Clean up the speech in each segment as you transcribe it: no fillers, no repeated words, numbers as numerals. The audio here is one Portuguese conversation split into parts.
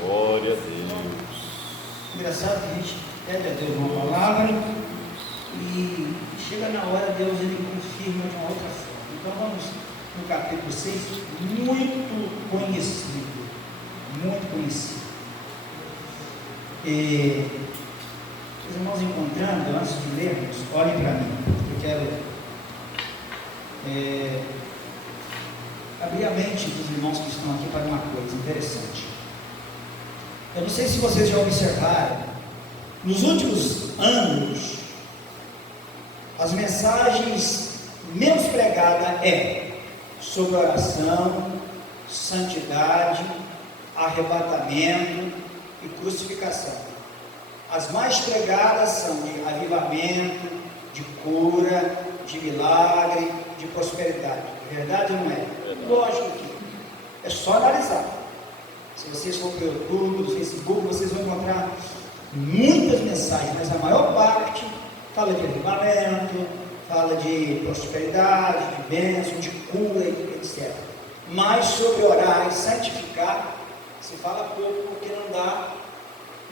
Glória a Deus. Engraçado que a gente pede a Deus uma palavra e chega na hora, Deus ele confirma de uma outra forma. Então vamos no capítulo 6, muito conhecido. Muito conhecido. Os irmãos encontrando, antes de lermos, olhem para mim. Eu quero abrir a mente dos irmãos que estão aqui para uma coisa interessante. Eu não sei se vocês já observaram, nos últimos anos, as mensagens menos pregadas sobre oração, santidade, arrebatamento e crucificação. As mais pregadas são de avivamento, de cura, de milagre, de prosperidade. Verdade ou não é? Lógico que é só analisar. Se vocês for para o YouTube, no Facebook, vocês vão encontrar muitas mensagens, mas a maior parte fala de avivamento, fala de prosperidade, de bênção, de cura, etc. Mas sobre orar e santificar, se fala pouco porque não dá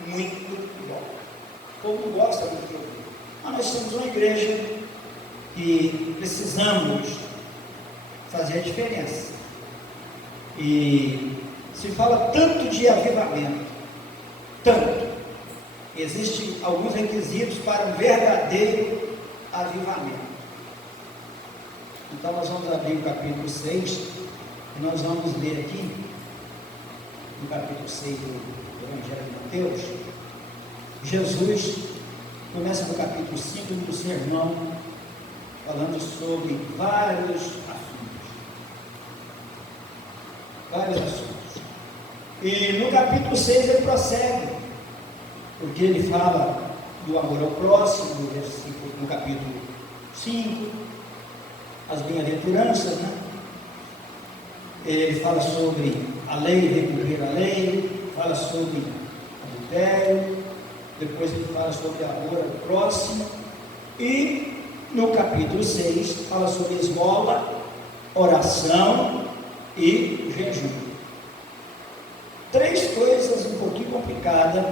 muito bom. O povo não gosta muito de ouvir. Mas nós temos uma igreja e precisamos fazer a diferença. E se fala tanto de avivamento, tanto. Existem alguns requisitos para um verdadeiro avivamento. Então nós vamos abrir o capítulo 6 e nós vamos ler aqui, no capítulo 6 do Evangelho de Mateus. Jesus começa no capítulo 5 do sermão, falando sobre vários assuntos. E no capítulo 6 ele prossegue, porque ele fala do amor ao próximo, no capítulo 5, as bem-aventuranças, né? Ele fala sobre a lei, recumprir a lei, fala sobre adultério, depois ele fala sobre amor ao próximo, e no capítulo 6 fala sobre esmola, oração e jejum. Três coisas um pouquinho complicadas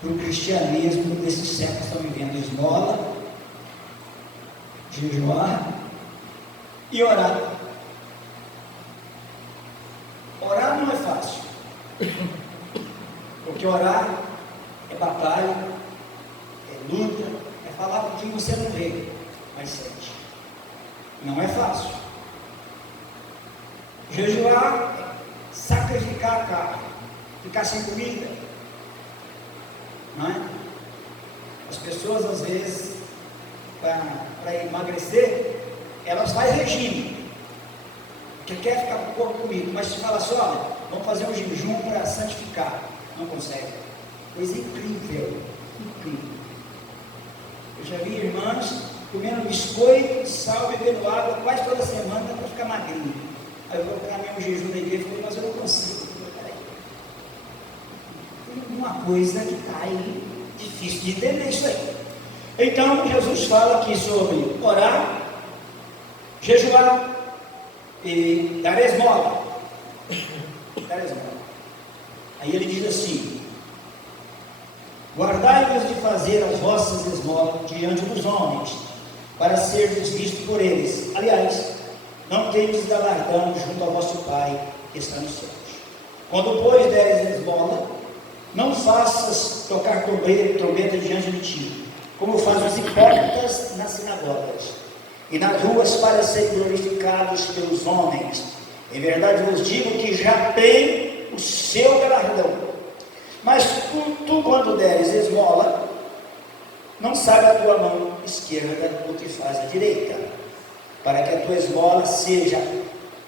para o cristianismo desses séculos que estão vivendo: esmola, jejuar e orar. Orar não é fácil, porque orar é batalha, é luta, é falar com quem você não vê, mas sente. Não é fácil. Jejuar é sacrificar a carne, ficar sem comida, não é? As pessoas às vezes, para emagrecer, elas fazem regime, porque quer ficar com o corpo comido, mas se fala assim: olha, vamos fazer um jejum para santificar, não consegue. Coisa incrível, incrível. Eu já vi irmãs comendo biscoito, sal, bebendo água quase toda semana para ficar magrinho. Aí eu vou para mim um jejum da igreja e falei: mas eu não consigo. Peraí, tem alguma coisa que está aí difícil de entender isso aí. Então Jesus fala aqui sobre orar, jejuar e dar esmola. Aí ele diz assim: guardai-vos de fazer as vossas esmolas diante dos homens, para serdes vistos por eles. Aliás, não tendes galardão junto ao vosso Pai que está nos céus. Quando, pois, deres esmola, não faças tocar trombeta diante de ti, como fazem os hipócritas nas sinagogas e nas ruas, para serem glorificados pelos homens. Em verdade vos digo que já tem o seu galardão. Mas tu quando deres esmola, não sabe a tua mão esquerda o que faz a direita, para que a tua esmola seja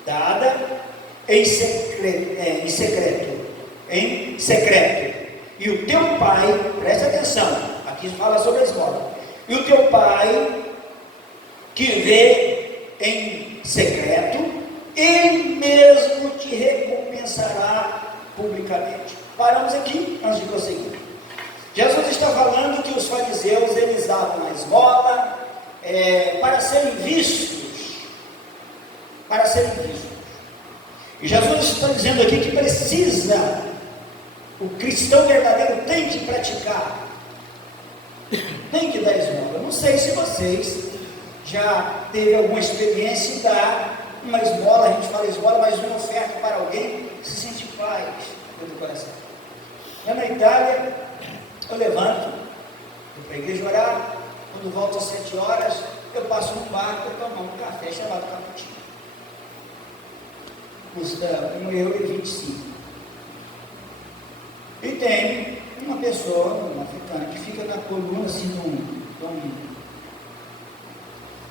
dada em secreto, e o teu Pai, presta atenção, aqui fala sobre a esmola, e o teu Pai, que vê em secreto, Ele mesmo te recompensará publicamente. Paramos aqui, antes de prosseguir. Jesus está falando que os fariseus, eles davam a esmola para serem vistos. E Jesus está dizendo aqui que precisa o cristão verdadeiro tem que praticar, tem que dar esmola. Eu não sei se vocês já teve alguma experiência em dar uma esmola, a gente fala esmola, mas uma oferta para alguém, se sente paz dentro do coração. Lá na Itália, eu levanto, vou para a igreja orar, quando volto às 7 horas, eu passo no bar para tomar um café chamado cappuccino. Custa €1,25. E tem uma pessoa, um africano, que fica na coluna assim,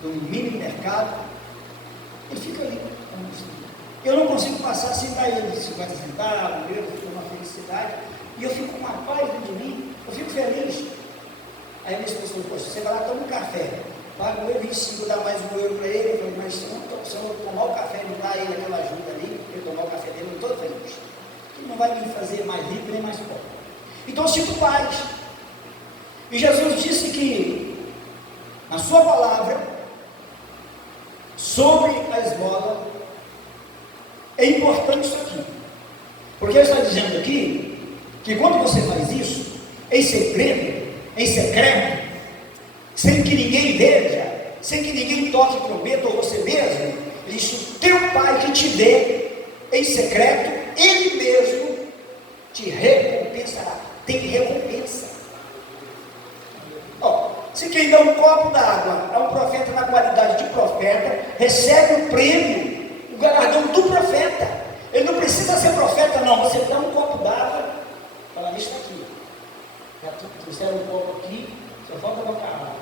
num mini mercado, ele fica ali. Eu não consigo passar sem dar ele 50 centavos, eu fico uma felicidade, e eu fico com uma paz dentro de mim, eu fico feliz. Aí minhas pessoas, poxa, você vai lá, toma um café, paga €1,25, dá mais €1 para ele. Eu falei, mas se eu tomar o café e não dar ele aquela ajuda ali, ele tomar o café dele, eu estou feliz. Que não vai me fazer mais rico nem mais pobre. Então eu sinto paz. E Jesus disse que, na sua palavra, sobre a esmola, é importante isso aqui. Porque ele está dizendo aqui, que quando você faz isso, em segredo, em secreto, sem que ninguém veja, sem que ninguém toque trombeta, ou você mesmo, isso, teu pai que te dê em secreto, ele mesmo te recompensará. Tem recompensa. Se quem dá um copo d'água a um profeta na qualidade de profeta, recebe o prêmio, o galardão do profeta. Ele não precisa ser profeta, não. Você dá um copo d'água, fala, isso está aqui. Já trouxeram um copo aqui, só falta botar água.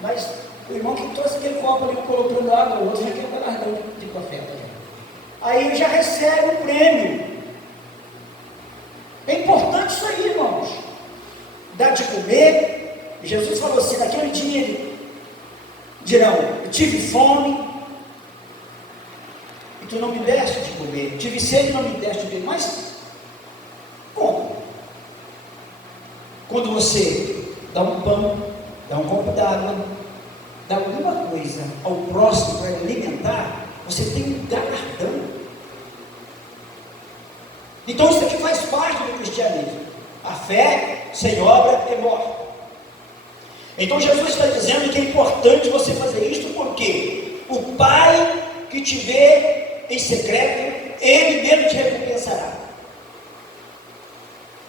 Mas o irmão que trouxe aquele copo ali, colocando água, o outro já quer o galardão de profeta. Aí ele já recebe o prêmio. É importante isso aí, irmãos. Dá de comer. Jesus falou assim, naquele dia dirão, eu tive fome e tu não me deste de comer, tive sede e não me deste de beber. Mas como? Quando você dá um pão, dá um copo d'água, dá alguma coisa ao próximo para alimentar, você tem um galardão. Então isso aqui faz parte do cristianismo. A fé sem obra é morta. Então Jesus está dizendo que é importante você fazer isso, porque o Pai que te vê em secreto, Ele mesmo te recompensará.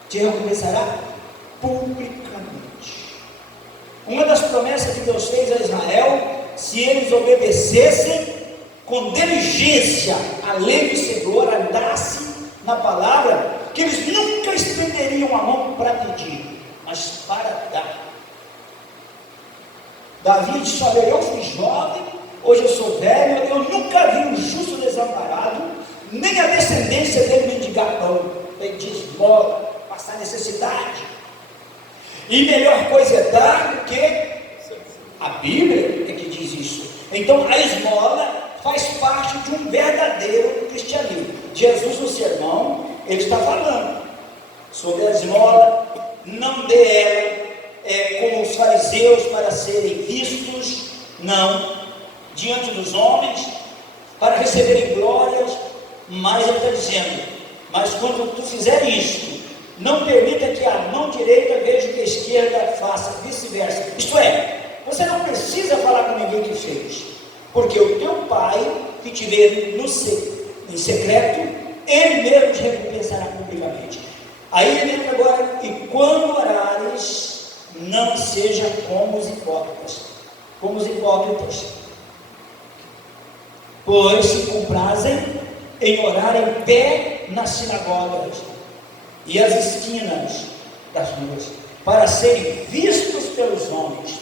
Te recompensará publicamente. Uma das promessas que Deus fez a Israel, se eles obedecessem com diligência a lei do Senhor, andassem na palavra, que eles nunca estenderiam a mão para pedir, mas para dar. Davi disse, olha, eu fui jovem, hoje eu sou velho, eu nunca vi um justo desamparado, nem a descendência dele mendigar pão, pedir esmola, passar necessidade. E melhor coisa é dar do que a Bíblia é que diz isso. Então a esmola faz parte de um verdadeiro cristianismo. Jesus no sermão, ele está falando sobre a esmola, não dê ela como os fariseus para serem vistos, não, diante dos homens, para receberem glórias, mas ele está dizendo, mas quando tu fizer isto, não permita que a mão direita veja o que a esquerda faça, vice-versa. Isto é, você não precisa falar com ninguém que fez, porque o teu pai, que te vê em secreto, ele mesmo te recompensará publicamente. Aí ele entra agora, e quando orares, não seja como os hipócritas, pois se comprazem em orar em pé nas sinagogas e as esquinas das ruas, para serem vistos pelos homens.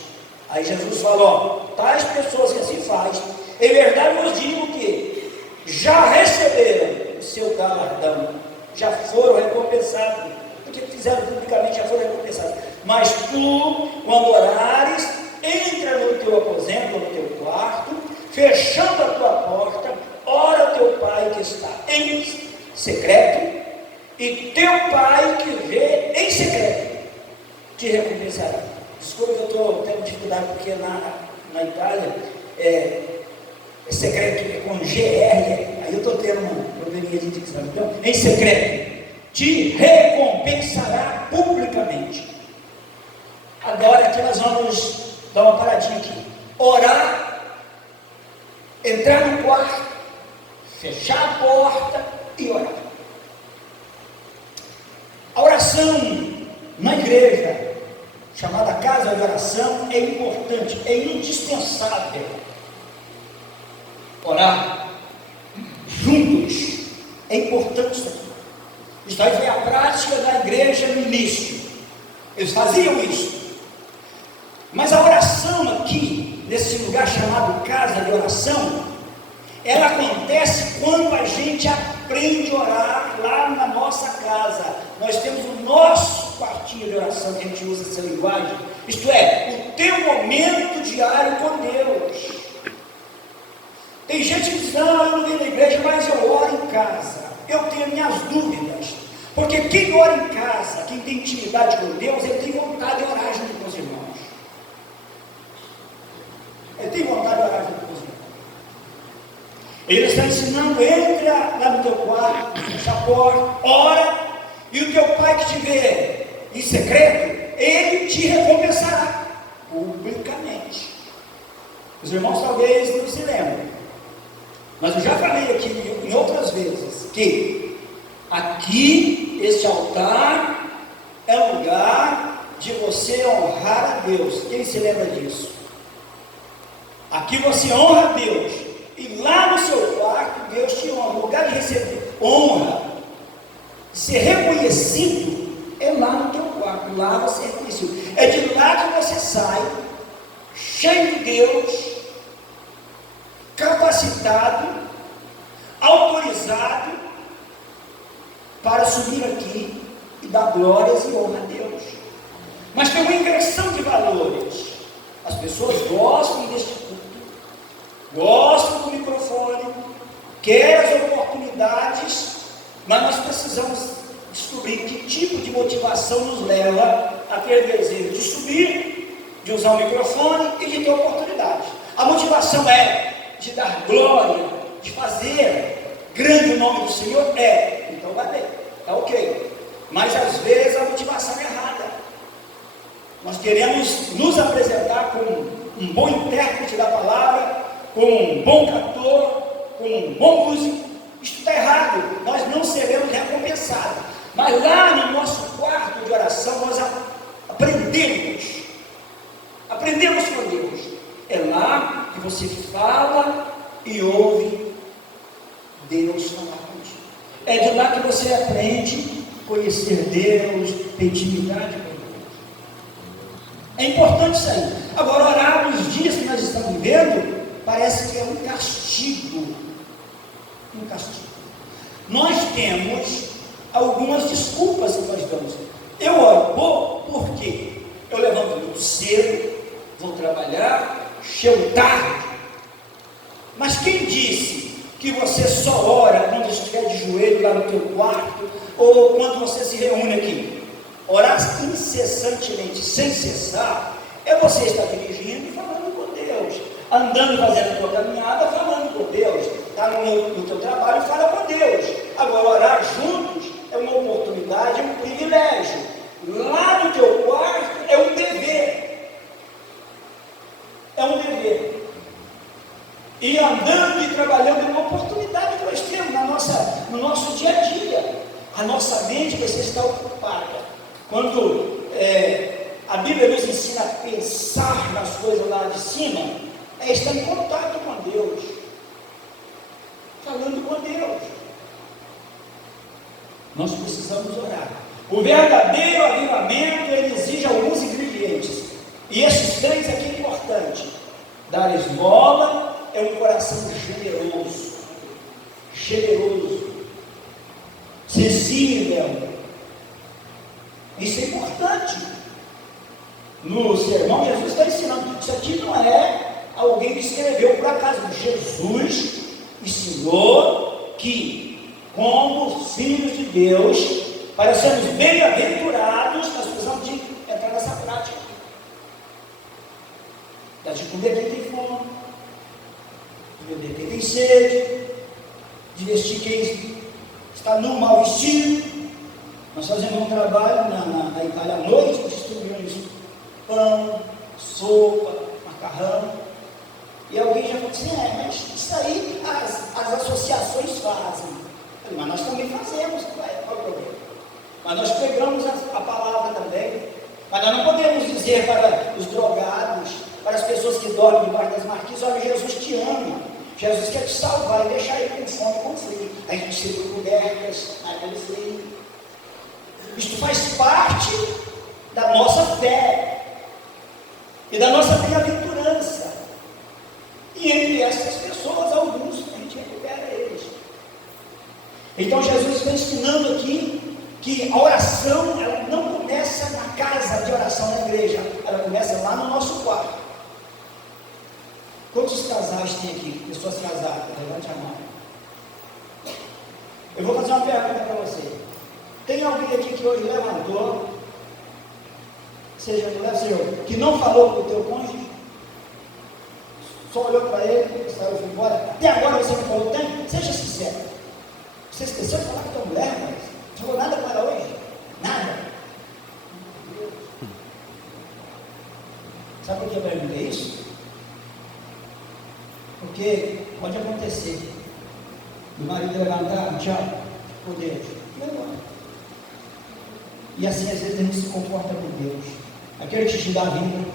Aí Jesus falou, tais pessoas que assim fazem, em verdade vos digo que já receberam o seu galardão, já foram recompensados, porque fizeram publicamente, já foram recompensados. Mas tu, quando orares, entra no teu aposento, no teu quarto, fechando a tua porta, ora ao teu pai que está em secreto, e teu pai que vê em secreto te recompensará. Desculpa que eu estou tendo dificuldade, porque na Itália é secreto com GR, aí eu estou tendo uma probleminha de dicção. Então, em secreto te recompensará publicamente. Agora aqui nós vamos dar uma paradinha aqui. Orar, entrar no quarto, fechar a porta e orar. A oração na igreja, chamada casa de oração, é importante, é indispensável. Orar juntos é importante isso aqui. Isso aí foi a prática da igreja no início. Eles faziam isso. Mas a oração aqui, nesse lugar chamado casa de oração, ela acontece quando a gente aprende a orar lá na nossa casa. Nós temos o nosso quartinho de oração, que a gente usa essa linguagem, isto é, o teu momento diário com Deus. Tem gente que diz, não, eu não venho na igreja, mas eu oro em casa. Eu tenho minhas dúvidas, porque quem ora em casa, quem tem intimidade com Deus, ele tem vontade de orar junto com os irmãos. Ele tem vontade de orar junto com os irmãos. Ele está ensinando, entra lá no teu quarto, fecha a porta, ora, e o teu pai que te vê em secreto, ele te recompensará publicamente. Os irmãos talvez não se lembrem, mas eu já falei aqui em outras vezes, que aqui, este altar, é um lugar de você honrar a Deus. Quem se lembra disso? Aqui você honra a Deus, e lá no seu quarto, Deus te honra. O lugar de receber honra, de ser reconhecido, é lá no teu quarto. Lá você é reconhecido. É de lá que você sai, cheio de Deus, capacitado, autorizado, para subir aqui e dar glórias e honra a Deus. Mas tem uma inversão de valores. As pessoas gostam deste culto, gostam do microfone, querem as oportunidades, mas nós precisamos descobrir que tipo de motivação nos leva a ter desejo de subir, de usar o microfone e de ter oportunidade. A motivação é de dar glória, de fazer grande o nome do Senhor, então vai bem, está ok. Mas às vezes a motivação é errada. Nós queremos nos apresentar como um bom intérprete da palavra, como um bom cantor, como um bom músico. Isso está errado, nós não seremos recompensados. Mas lá no nosso quarto de oração, nós aprendemos com Deus. É lá que você fala e ouve Deus falar contigo. É de lá que você aprende a conhecer Deus, ter intimidade com Deus. É importante isso aí. Agora, orar nos dias que nós estamos vivendo, parece que é um castigo. Um castigo. Nós temos algumas desculpas que nós damos. Eu oro pouco porque eu levanto muito cedo, vou trabalhar, chego tarde. Mas quem disse que você só ora quando estiver de joelho lá no teu quarto, ou quando você se reúne aqui? Orar incessantemente, sem cessar, é você estar dirigindo e falando com Deus, andando, fazendo a tua caminhada, falando com Deus, está no teu trabalho, fala com Deus. Agora, orar juntos é uma oportunidade, é um privilégio. Lá no teu quarto é um dever. É um dever. E andando e trabalhando é uma oportunidade que nós temos no nosso dia a dia. A nossa mente precisa estar ocupada. Quando a Bíblia nos ensina a pensar nas coisas lá de cima, é estar em contato com Deus, falando com Deus. Nós precisamos orar. O verdadeiro avivamento, ele exige alguns ingredientes, e esses três aqui é importante. Dar esmola é um coração generoso, sensível. Isso é importante. No sermão, Jesus está ensinando. Isso aqui não é alguém que escreveu por acaso. Jesus ensinou que, como filhos de Deus, para sermos bem-aventurados, nós precisamos de entrar nessa prática. De comer quem tem fome, de beber quem tem sede, de vestir quem está nu, mal vestido. fazemos um trabalho na Itália à noite, distribuímos pão, sopa, macarrão. E alguém já falou assim, mas isso aí as associações fazem. Eu falei, mas nós também fazemos, qual é o problema? Mas nós pregamos a palavra também. Mas nós não podemos dizer para os drogados, para as pessoas que dormem debaixo das marquises, olha, Jesus te ama, Jesus quer te salvar e deixar ele com fome e com frio. A gente segura cobertas naquele frio. Isto faz parte da nossa fé e da nossa bem-aventurança. E entre essas pessoas, alguns, a gente recupera eles. Então Jesus está ensinando aqui que a oração, ela não começa na casa de oração da igreja, ela começa lá no nosso quarto. Quantos casais tem aqui? Pessoas casadas? Levante a mão. Eu vou fazer uma pergunta para você. Tem alguém aqui que hoje levantou, seja mulher, seja homem, que não falou com o teu cônjuge? Só olhou para ele, saiu e foi embora. Até agora você não falou? Tem? Seja sincero. Você esqueceu de falar com a tua mulher, mas não falou nada com ela hoje? Nada. Sabe por que eu perguntei isso? Porque pode acontecer. O marido levantar, tchau, por Deus. E assim às vezes a gente se comporta com Deus. Aquele que te dá a vida,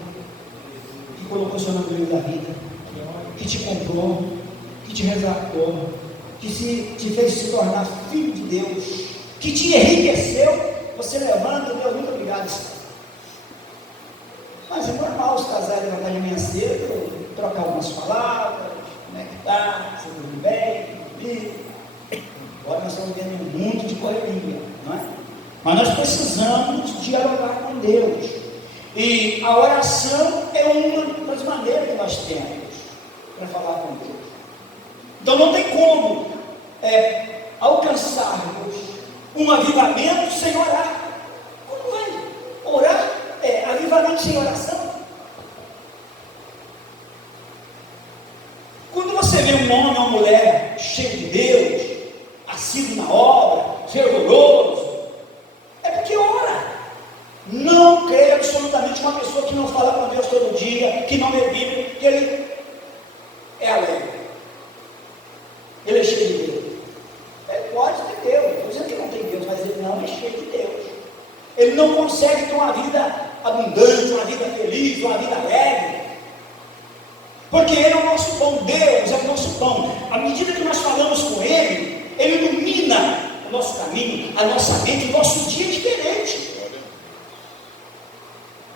que colocou seu nome no livro da vida, que te comprou, que te resgatou, que te fez se tornar filho de Deus, que te enriqueceu, você levanta, Deus, muito obrigado. Mas é normal os casais levantar de manhã cedo, trocar algumas palavras, como é que está, você tudo bem, agora nós estamos vendo um mundo de correria, não é? Mas nós precisamos dialogar com Deus. E a oração é uma das maneiras que nós temos para falar com Deus. Então não tem como alcançarmos um avivamento sem orar. Como vai? Orar é avivamento sem oração? Quando você vê um homem ou uma mulher cheio de Deus, assíduo na obra, fervoroso, é porque ora. Não creio absolutamente uma pessoa que não fala com Deus todo dia, que não lê Bíblia, que ele é alegre. Ele é cheio de Deus. Ele pode ter Deus, não estou dizendo que não tem Deus, mas ele não é cheio de Deus. Ele não consegue ter uma vida abundante, uma vida feliz, uma vida alegre. Porque Ele é o nosso pão, Deus é o nosso pão. À medida que nós falamos com Ele, Ele ilumina o nosso caminho, a nossa mente, o nosso dia é diferente.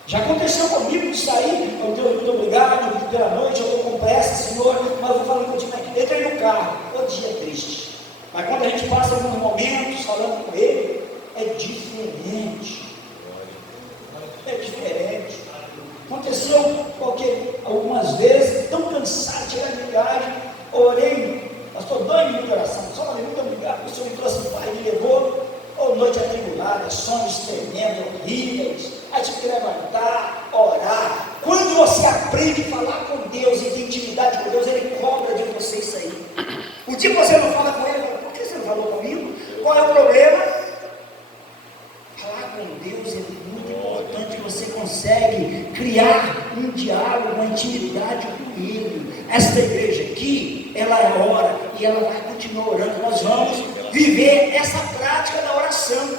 Já aconteceu comigo de sair, eu Deus, muito obrigado pela noite, eu estou com pressa, Senhor, mas eu vou falando contigo aqui. Entrei no carro, o dia é triste. Mas quando a gente passa alguns momentos falando com Ele, é diferente. É diferente. Aconteceu porque algumas vezes, tão cansado de chegar de viagem, orei, pastor, dói muito oração, só falei, muito obrigado, o Senhor me trouxe pai, me levou, noite atribulada, sonhos tremendos, horríveis, aí tive que levantar, orar. Quando você aprende a falar com Deus e ter intimidade com Deus, Ele cobra de você isso aí. O dia que você não fala com Ele, por que você não falou comigo? Qual é o problema? Falar com Deus é muito importante, você consegue criar um diálogo, uma intimidade com Ele. Esta igreja aqui, ela ora e ela vai continuar orando. Nós vamos viver essa prática da oração.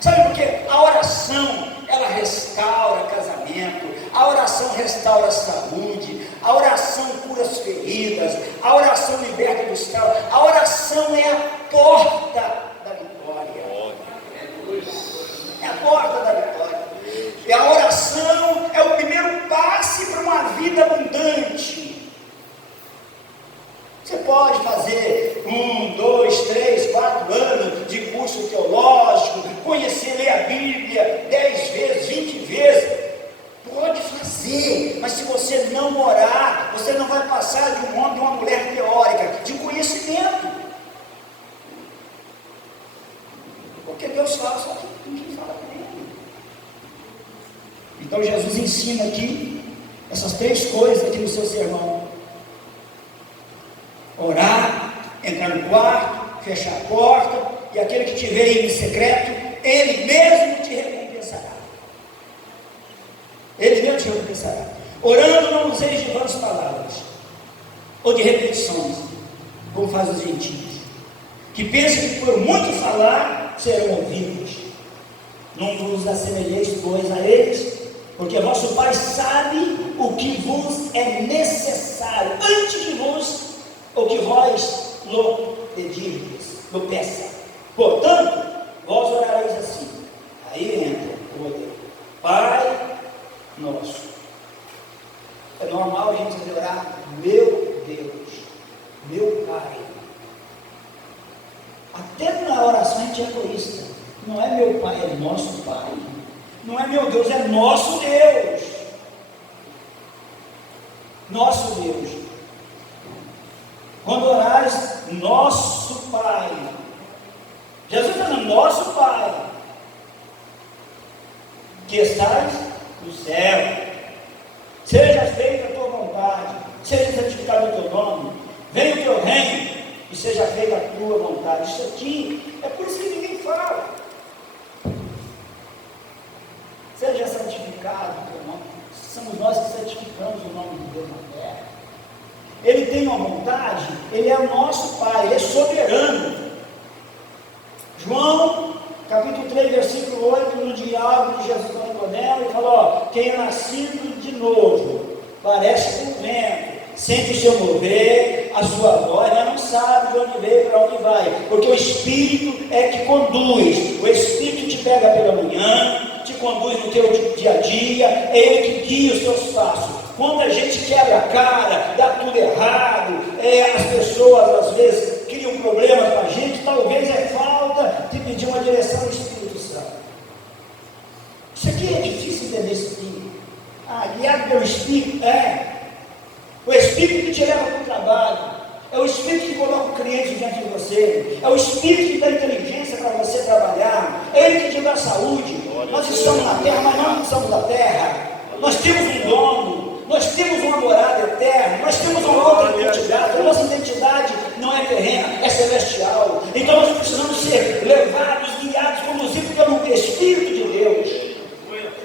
Sabe por quê? A oração, ela restaura casamento, a oração restaura a saúde, a oração cura as feridas, a oração liberta dos traumas, a oração é a porta da vitória. É a porta da vitória. E a oração é o primeiro passe para uma vida abundante. Você pode fazer 1, 2, 3, 4 anos de curso teológico, conhecer, ler a Bíblia 10 vezes, 20 vezes. Pode fazer, mas se você não orar, você não vai passar de um homem, de uma mulher teórica, de conhecimento. Porque Deus fala, só que ninguém fala com Ele. Então Jesus ensina aqui essas 3 coisas aqui no seu sermão. Orar, entrar no quarto, fechar a porta, e aquele que te vê em secreto, Ele mesmo te recompensará. Ele mesmo te recompensará. Orando, não useis de vãs palavras, ou de repetições, como fazem os gentios, que pensam que por muito falar serão ouvidos. Não vos assemelheis, pois, a eles, porque vosso Pai sabe o que vos é necessário, antes de vos, ou que vós lo pedirdes, lo peça. Portanto, vós orareis assim. Aí entra o modelo. Pai nosso. É normal a gente orar, meu Deus, meu Pai. Até na oração a gente é egoísta. Não é meu Pai, é nosso Pai. Não é meu Deus, é nosso Deus. Nosso Deus. Quando orares, nosso Pai. Jesus está dizendo, nosso Pai, que estás no céu. Seja feita a tua vontade, seja santificado o teu nome, venha o teu reino e seja feita a tua vontade. Isso aqui é por isso que ninguém fala. Seja santificado o teu nome. Somos nós que santificamos o nome de Deus na terra. Ele tem uma vontade, ele é o nosso Pai, ele é soberano. João capítulo 3, versículo 8, no diálogo de Jesus com Nicodemo, ele falou, quem é nascido de novo, parece com o vento, sente o seu mover, a sua voz, mas não sabe de onde veio, para onde vai, porque o Espírito é que conduz, o Espírito te pega pela manhã, te conduz no teu dia a dia, é ele que guia os teus passos. Quando a gente quebra a cara, dá tudo errado, as pessoas às vezes criam problemas com a gente, talvez é falta de pedir uma direção do Espírito Santo. Isso aqui é difícil entender isso aqui. Guiado pelo Espírito, o Espírito que te leva para o trabalho, é o Espírito que coloca o cliente diante de você, é o Espírito que dá inteligência para você trabalhar, é Ele que te dá saúde. Nós estamos na terra, mas não estamos na terra. Nós temos um dono, nós temos uma morada eterna, nós temos uma outra identidade. A nossa identidade não é terrena, é celestial. Então nós precisamos ser levados, guiados, conduzidos pelo Espírito de Deus.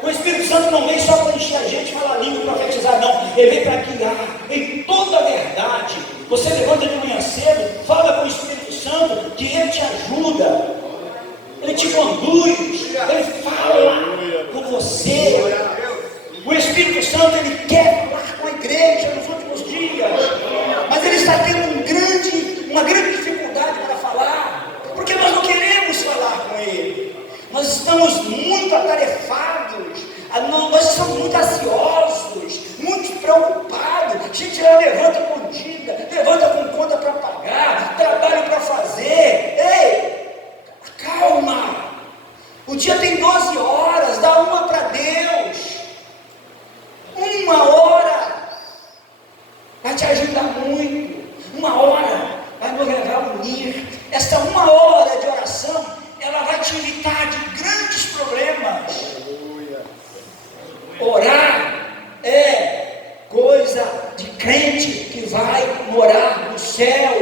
O Espírito Santo não vem só para encher a gente, falar língua e profetizar, não. Ele vem para guiar em toda a verdade. Você levanta de manhã cedo, fala com o Espírito Santo, que ele te ajuda, ele te conduz, ele fala com você. O Espírito Santo, ele quer falar com a igreja nos últimos dias, mas ele está tendo uma grande dificuldade para falar, porque nós não queremos falar com ele. Nós estamos muito atarefados, nós estamos muito ansiosos, muito preocupados. A gente levanta com dívida, levanta com conta para pagar, trabalho para fazer. Ei, calma. O dia tem 12 horas, dá uma para Deus. 1 hora vai te ajudar muito. 1 hora vai nos reunir. Esta 1 hora de oração, ela vai te evitar de grandes problemas. Orar é coisa de crente que vai morar no céu.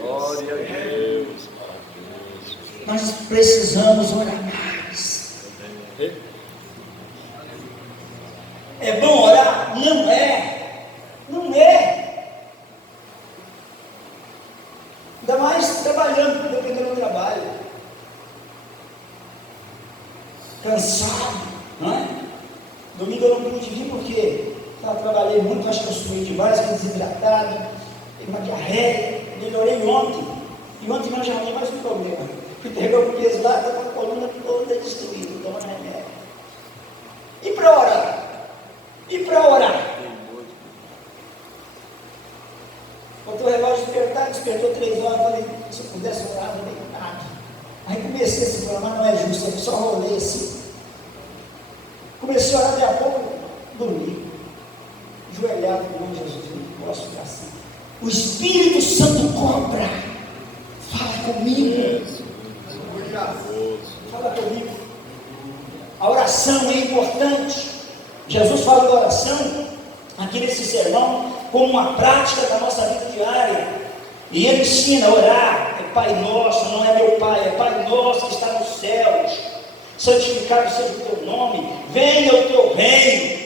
Glória a Deus. Nós precisamos orar mais. É bom orar? Não é. Não é. Ainda mais trabalhando, dependendo do trabalho. Cansado, não é? Domingo eu não pude vir porque trabalhei muito, acho que eu suei demais, fiquei desidratado, uma diarreia. Melhorei ontem. E ontem nós já tinha mais um problema. Fui pegar o peso lá, estava com a coluna toda destruída, tomando remédio. E para orar? E para orar? Botou o relógio despertou 3 horas, falei, se eu pudesse orar, eu nem nada. Aí comecei a se falar, mas não é justo, eu só rolei assim. Comecei a orar, daqui a pouco, dormi. Joelhado com Jesus, eu não posso ficar assim. O Espírito Santo cobra. Fala comigo. Fala comigo. A oração é importante. Jesus fala da oração aqui nesse sermão como uma prática da nossa vida diária. E ele ensina a orar Pai nosso, não é meu Pai, é Pai nosso que está nos céus, santificado seja o teu nome, venha o teu reino.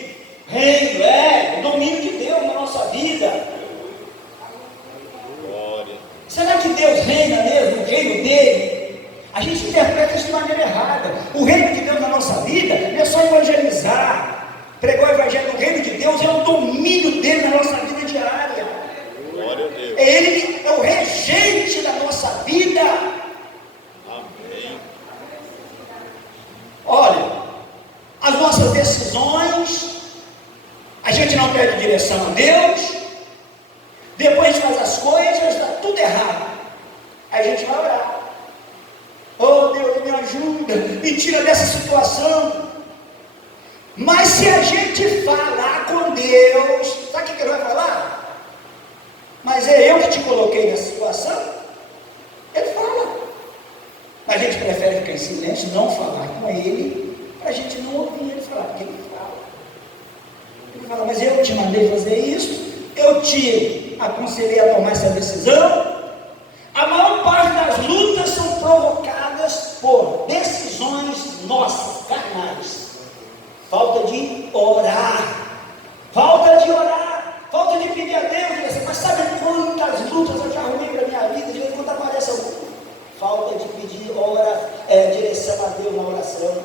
Reino é o domínio de Deus na nossa vida. Glória. Será que Deus reina mesmo, o reino dele? A gente interpreta isso de maneira errada. O reino de Deus na nossa vida não é só evangelizar, pregar o evangelho. O reino de Deus é o domínio dele na nossa vida diária. Glória a Deus. Ele é o regente da nossa vida. Amém. Olha, as nossas decisões, a gente não pede direção a Deus, depois a gente faz as coisas, está tudo errado. Aí a gente vai orar. Oh Deus, me ajuda, me tira dessa situação. Mas se a gente falar com Deus, sabe o que ele vai falar? Mas é eu que te coloquei nessa situação. Ele fala. Mas a gente prefere ficar em silêncio, não falar com ele, para a gente não ouvir ele falar, porque ele fala. Ele fala, mas eu te mandei fazer isso, eu te aconselhei a tomar essa decisão. A maior parte das lutas são provocadas por decisões nossas, carnais. Falta de orar, falta de pedir a Deus. Mas sabe quantas lutas eu já arrumei para a minha vida? De vez em quando aparece alguma. Falta de pedir direção a Deus na oração.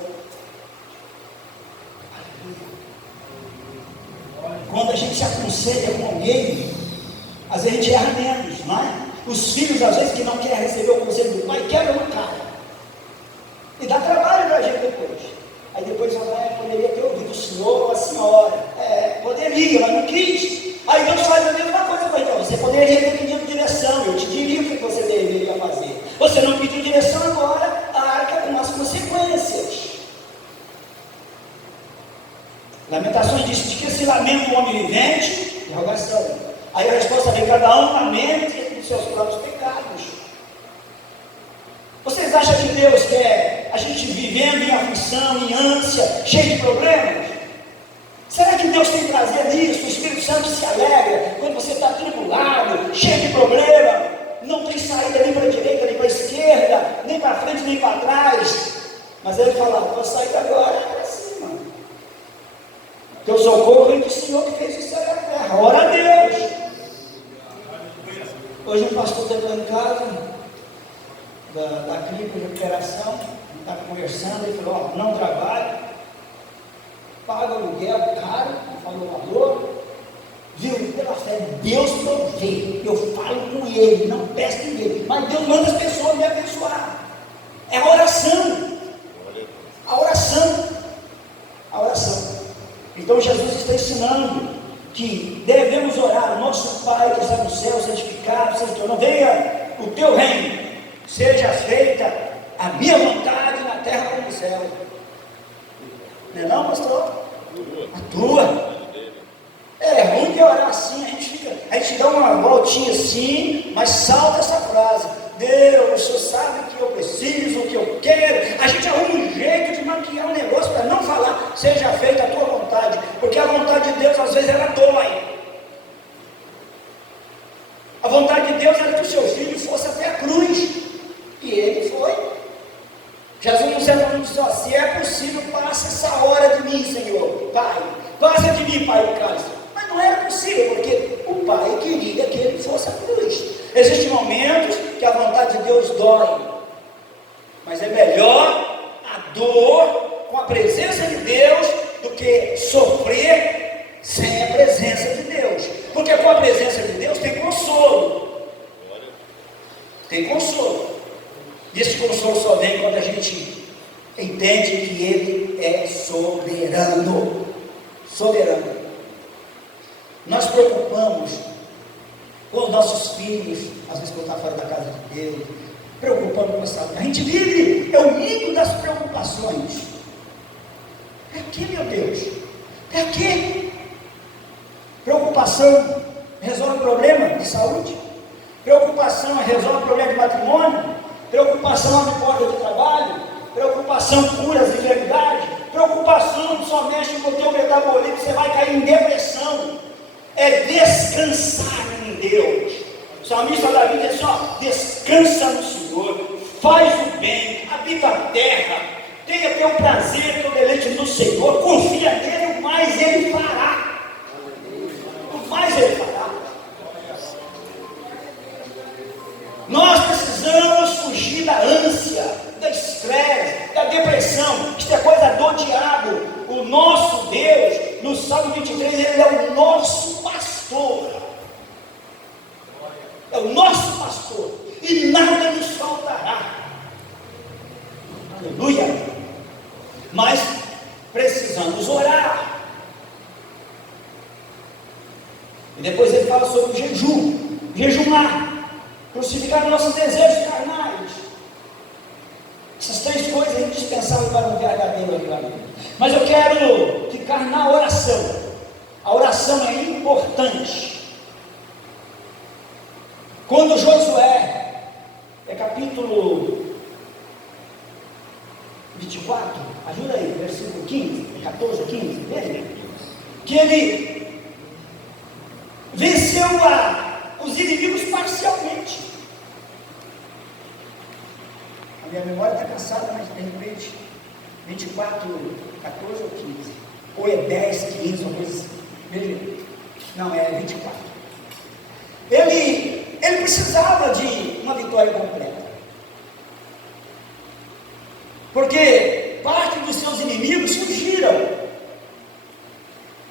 Quando a gente se aconselha com alguém, às vezes a gente erra menos, não é? Os filhos, às vezes, que não querem receber o conselho do pai, quebram uma cara. E dá trabalho para a gente depois. Aí depois fala, poderia ter ouvido o senhor ou a senhora. Poderia, mas não quis. Aí Deus faz a mesma coisa com ele. Então, você poderia ter pedido direção, eu te diria o que você deveria fazer. Você não pediu direção, agora arca com as consequências. Lamentações diz que se lamenta o homem vivente, interrogação. Aí a resposta vem, cada um lamente os seus próprios pecados. Vocês acham que Deus quer a gente vivendo em aflição, em ânsia, cheio de problemas? Será que Deus tem prazer nisso? O Espírito Santo se alegra quando você está atribulado, cheio de problema, não tem saída nem para a direita, nem para a esquerda, nem para frente, nem para trás. Mas ele fala, a saída agora é para cima. Porque o socorro vem do Senhor que fez o céu e a terra. Ora a Deus. Hoje um pastor estava em casa, da clínica de recuperação, estava conversando, ele falou, não trabalho, paga aluguel caro, falou o valor, viu, pela fé, Deus provê, eu falo com ele, não peço ninguém, mas Deus manda as pessoas me abençoar. É a oração. A oração. A oração. Então Jesus está ensinando que devemos orar, nosso Pai que está no céu, santificado seja o teu nome, venha o teu reino, seja feita a minha vontade na terra como no céu. Não é não, pastor? A tua. É ruim de orar assim, a gente dá uma voltinha assim, mas salta essa frase, Deus, o Senhor sabe o que eu preciso, o que eu quero. A gente arruma um jeito de maquiar um negócio para não falar, seja feita a tua vontade, porque a vontade de Deus às vezes ela dói. A vontade de Deus era que o seu filho fosse até a cruz, e ele foi. Jesus não sempre disse assim, se é possível, passa essa hora de mim, Senhor, Pai, passa de mim, Pai, o cálice. Mas não era possível, porque o Pai queria que ele fosse à cruz. Existem momentos que a vontade de Deus dói, mas é melhor a dor com a presença de Deus do que sofrer sem a presença de Deus, porque com a presença de Deus tem consolo. Tem consolo. E esse consolo só vem quando a gente entende que Ele é soberano. Soberano. Nós preocupamos com os nossos filhos, às vezes quando está fora da casa de Deus, preocupando com a saúde. A gente vive, é o nível das preocupações. Para que, meu Deus? Para que? Preocupação resolve problema de saúde? Preocupação resolve problema de matrimônio? Preocupação abre porta de trabalho? Preocupação cura as enfermidades? Preocupação só mexe com o teu metabolismo, você vai cair em depressão. É descansar em Deus. salmista Davi diz assim, ó, descansa no Senhor, faz o bem, habita a terra, tenha teu prazer, teu deleite no Senhor, confia nele, o mais ele fará. O mais ele fará. Nós precisamos fugir da ânsia, da estresse, da depressão. Isto é coisa do diabo. O nosso Deus, no Salmo 23, ele é o nosso pastor. É o nosso pastor. E nada nos faltará. Aleluia. Mas precisamos orar. E depois ele fala sobre o jejum. Jejumar. Crucificar nossos desejos carnais. Essas três coisas é indispensável para um verdadeiro avivamento. Mas eu quero ficar na oração. A oração é importante. Quando Josué, é capítulo 24, ajuda aí, versículo 15, 14, 15, veja, que ele venceu os inimigos parcialmente. A minha memória está cansada, mas de repente 24, 14 ou 15, ou é 10, 15, uma coisa assim. Veja, não, é 24. Ele precisava de uma vitória completa, porque parte dos seus inimigos fugiram,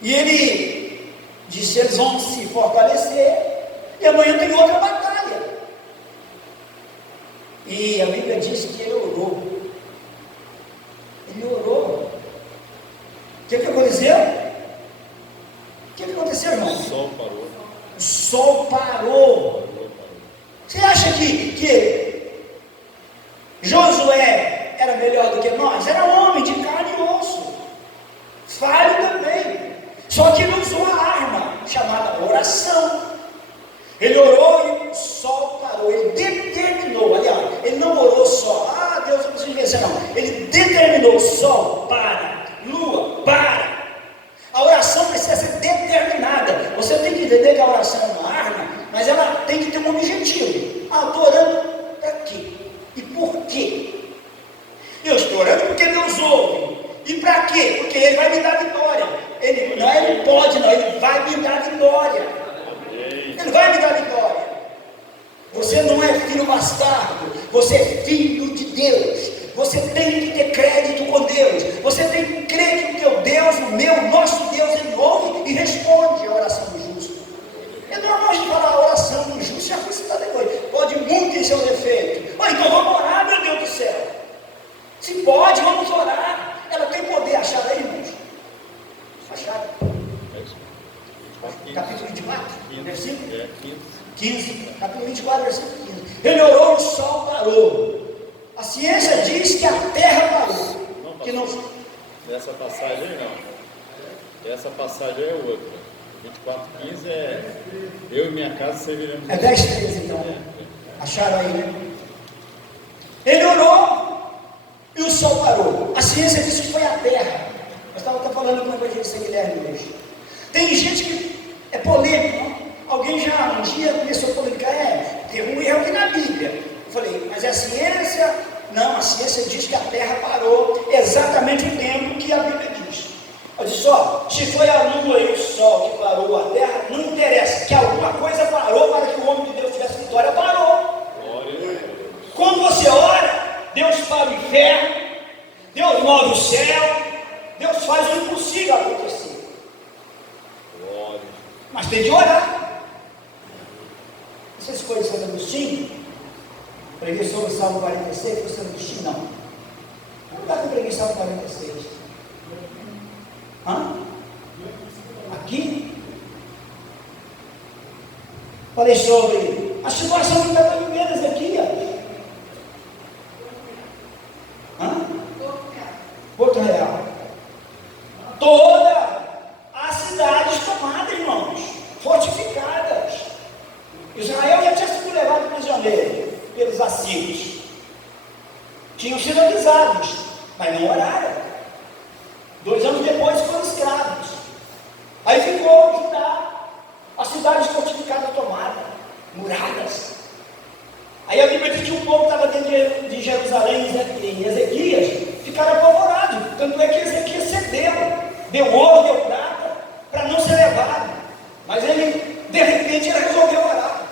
e ele disse: eles vão se fortalecer, e amanhã tem outra batalha. E a Bíblia diz que ele orou. Ele orou. O que aconteceu? O que aconteceu, irmão? O sol parou. O sol parou. Você acha que Josué era melhor do que nós? Era homem de carne e osso, falho também, só que ele usou a arma chamada oração. Ele orou e o sol parou. Ele determinou, aliás, ele não orou só, Deus, eu preciso vencer, não. Ele determinou: sol, para, lua, para. A oração precisa ser determinada. Você tem que entender que a oração é uma arma, mas ela tem que ter um objetivo. Eu estou orando para quê? E por quê? Eu estou orando porque Deus ouve. E para quê? Porque Ele vai me dar vitória. Ele pode, não, Ele vai me dar vitória. Ele vai me dar vitória. Você não é filho bastardo, você é filho de Deus. Você tem que ter crédito com Deus. Você tem que crer que o teu Deus, nosso Deus, Ele ouve e responde a oração do justo. É normal de falar a oração do justo, já foi citada depois. Pode muito em seus efeitos. Então vamos orar, meu Deus do céu. Se pode, vamos orar. Ela tem poder. Acharam aí, irmãos? Acharam? Capítulo 24, versículo 15. Capítulo 24, versículo 15. Ele orou, o sol parou. A ciência diz que a terra parou. Essa passagem não. Essa passagem é outra. 24:15 é: eu e minha casa serviremos. É 10:13 então. Acharam aí, né? Ele orou e o sol parou. A ciência diz que foi a terra. Eu estava falando com o evangelista Guilherme hoje. Tem gente que é polêmico, não? Alguém já um dia começou a polemicar: tem um erro aqui na Bíblia. Eu falei: mas é a ciência? Não, a ciência diz que a terra parou exatamente o tempo que a Bíblia diz. Eu disse: se foi a lua e o sol que parou a terra, não interessa, que alguma coisa parou para que o homem de Deus tivesse vitória, parou. Quando você ora, Deus para o inferno, Deus move o céu, Deus faz o impossível acontecer. Mas tem que orar. Vocês conhecem Santo Agostinho? Preguei sobre o Salmo 46, foi Santo Agostinho? Não. Não dá para preguei Salmo 46. Aqui? Falei sobre a situação que está vivendo aqui. Porto Real. Toda as cidades tomadas, irmãos, fortificadas. Israel já tinha sido levado prisioneiro pelos assírios. Tinham sido avisados, mas não oraram. 2 anos depois foram escravos. Aí ficou Judá, as cidades fortificadas tomadas, muradas. Bíblia diz que o povo estava dentro de Jerusalém em Ezequias, ficaram apavorados. Tanto é que Ezequias cedeu, deu ouro, deu prata, para não ser levado. Mas ele, de repente, ele resolveu orar.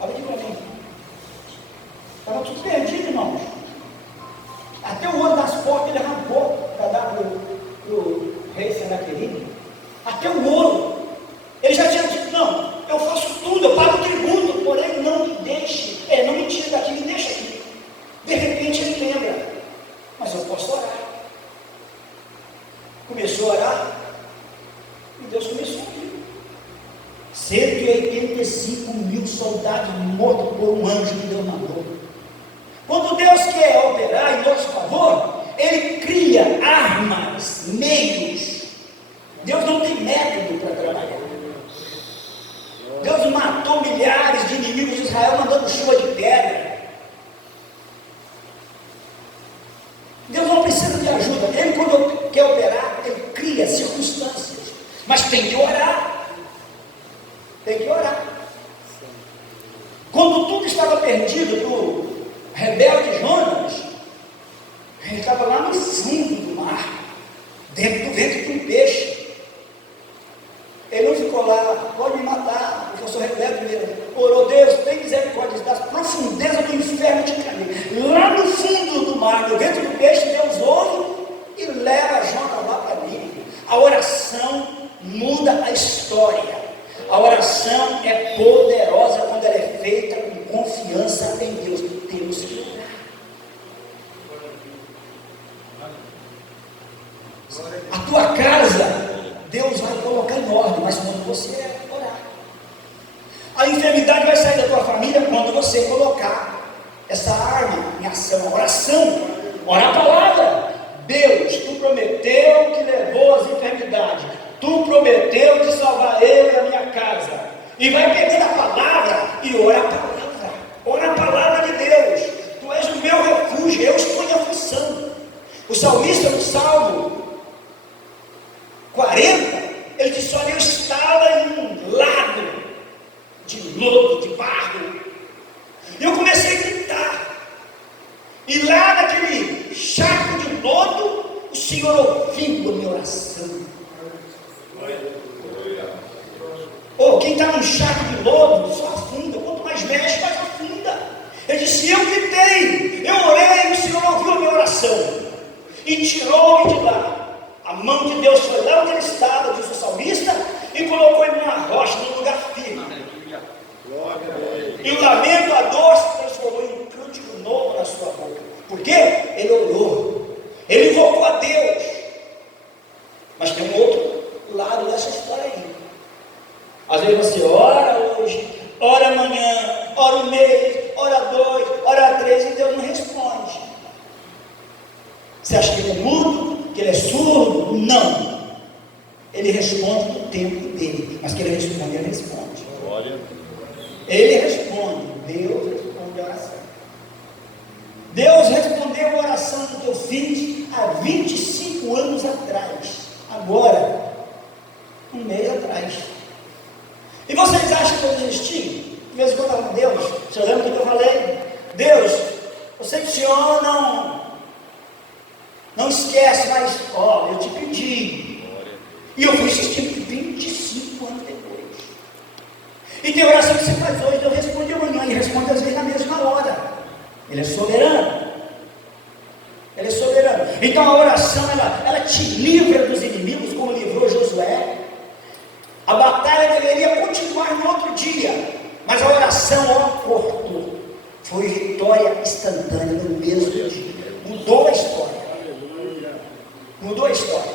Olha aqui para mim. Estava tudo perdido, irmãos. Até o ouro das portas ele arrancou para dar para o rei Senaqueribe. Até o ouro. Ele já tinha dito, não, eu faço tudo, eu pago tributo, porém não me deixe, não me tire daqui, me deixa aqui. De repente ele lembra, mas eu posso orar. Começou a orar, e Deus começou a ouvir. 185 mil soldados mortos por um anjo que Deus mandou. Quando Deus quer operar em nosso favor, Ele cria armas, meios. Deus não tem método para trabalhar. Deus matou milhares de inimigos de Israel mandando chuva de pedra. Deus não precisa de ajuda. Ele, quando quer operar, Ele cria circunstâncias. Mas tem que orar. Tem que orar. Quando tudo estava perdido do rebelde Jonas, ele estava lá no fundo do mar, dentro do ventre de um peixe. Ele não ficou lá, pode me matar, porque eu sou rebelde mesmo. Orou, Deus, tem misericórdia das profundezas do inferno de caminho. Lá no fundo do mar, no ventre do peixe, Deus ouve e leva Jonas lá para mim. A oração muda a história. A oração é poderosa quando ela é feita com confiança em Deus. Temos que orar. A tua casa, Deus vai colocar em ordem, mas quando você orar. A enfermidade vai sair da tua família quando você colocar essa arma em ação, a oração, orar a palavra. Deus, tu prometeu que levou as enfermidades, tu prometeu de salvar eu e a minha casa. E vai pegando a palavra e ora a palavra, ora a palavra de Deus. Tu és o meu refúgio, eu estou em aflição. O salmista no Salmo 40, ele disse, olha, eu estava em um lago de lodo, de barro, e eu comecei a gritar, e lá naquele charco de lodo, o Senhor ouviu a minha oração. Quem está num charco de lodo, só afunda, quanto mais mexe, mais afunda. Ele disse, eu gritei, eu orei, o Senhor ouviu a minha oração, e tirou-me de lá. A mão de Deus foi lá onde ele estava, diz o salmista, e colocou ele numa rocha, num lugar firme. E o lamento, a dor se transformou em um cântico novo na sua boca. Por quê? Ele orou, ele invocou a Deus. Mas tem um outro lado dessa história aí. Às vezes você ora hoje, ora amanhã, ora um mês, ora 2, ora 3, e Deus não responde. Você acha que ele é mudo? Que ele é surdo? Não. Ele responde no tempo dele. Mas que ele responde, ele responde. Glória. Ele responde. Deus responde a oração. Deus respondeu a oração que eu fiz há 25 anos atrás. Agora, um mês atrás. E vocês acham que eu desisti? De vez em quando eu falo, Deus, você lembra do que eu falei? Deus, eu sei que o Senhor não esquece, mas, eu te pedi. E eu fui assistindo 25 anos depois. E tem oração que você faz hoje, Deus responde amanhã, e responde às vezes na mesma hora. Ele é soberano. Ele é soberano. Então a oração, ela te livra dos inimigos, como livrou Josué. A batalha deveria continuar no outro dia, mas a oração, cortou. Foi vitória instantânea no mesmo dia. Mudou a história. Mudou a história.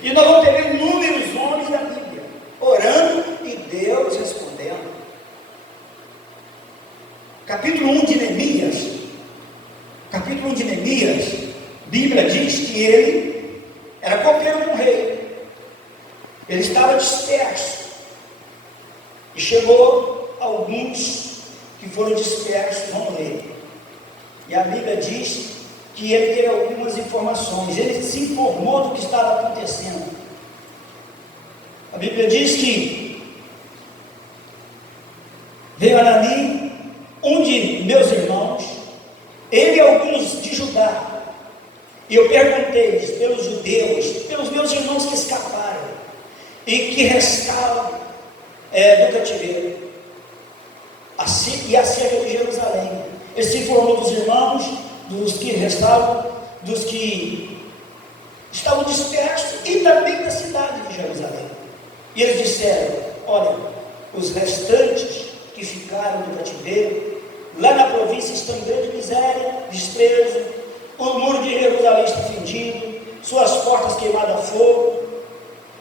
E nós vamos ver inúmeros homens da Bíblia orando e Deus respondendo. Capítulo 1 de Neemias. Capítulo 1 de Neemias, Bíblia diz que ele era copeiro de um rei. Ele estava disperso. E chegou alguns que foram dispersos, vamos ler. E a Bíblia diz que ele teve algumas informações, ele se informou do que estava acontecendo. A Bíblia diz que, veio Anani, um de meus irmãos, ele e alguns de Judá, e eu perguntei-lhes pelos judeus, pelos meus irmãos que escaparam, e que restaram do cativeiro, e acerca de Jerusalém. Ele se informou dos irmãos, dos que restaram, dos que estavam dispersos, e também da cidade de Jerusalém. E eles disseram: olha, os restantes que ficaram no cativeiro, lá na província, estão em grande miséria, desprezo, o muro de Jerusalém está fendido, suas portas queimadas a fogo.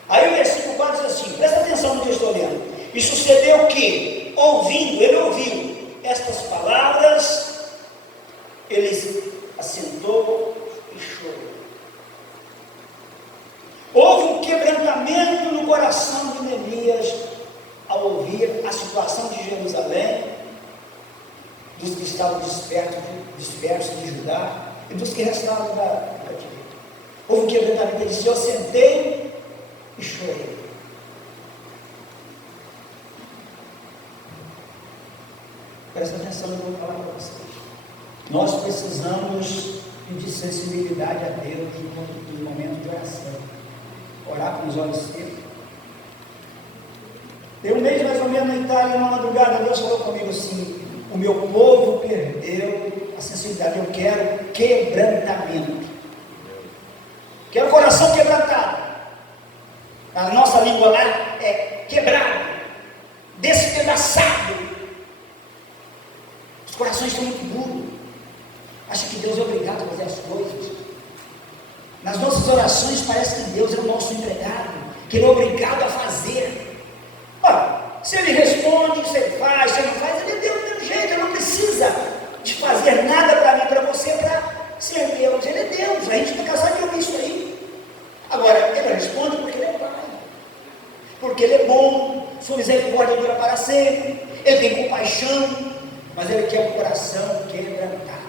Aí o versículo 4 diz assim, presta atenção no que eu estou lendo. E sucedeu que, ele ouviu estas palavras, ele assentou e chorou. Houve um quebrantamento no coração de Neemias ao ouvir a situação de Jerusalém, dos que estavam dispersos de Judá e dos que restavam da cativeiro. Houve um quebrantamento. Ele disse: eu sentei e chorei. Presta atenção no que eu vou falar para vocês. Nós precisamos de sensibilidade a Deus no momento de oração. Orar com os olhos secos. Tem um mês mais ou menos na Itália, numa madrugada, Deus falou comigo assim: o meu povo perdeu a sensibilidade. Eu quero quebrantamento. Quero coração quebrantado. A nossa língua lá é quebrado, despedaçado. Os corações estão muito duros. Acha que Deus é obrigado a fazer as coisas. Nas nossas orações parece que Deus é o nosso empregado, que Ele é obrigado a fazer. Olha, se Ele responde, se Ele faz, se Ele não faz, Ele é Deus do mesmo jeito. Ele não precisa de fazer nada para mim, para você, para ser Deus. Ele é Deus. A gente tem que casar de ouvir isso aí. Agora, Ele responde porque Ele é Pai, porque Ele é bom, sua misericórdia dura para sempre, Ele tem compaixão, mas Ele quer um coração quebrantado,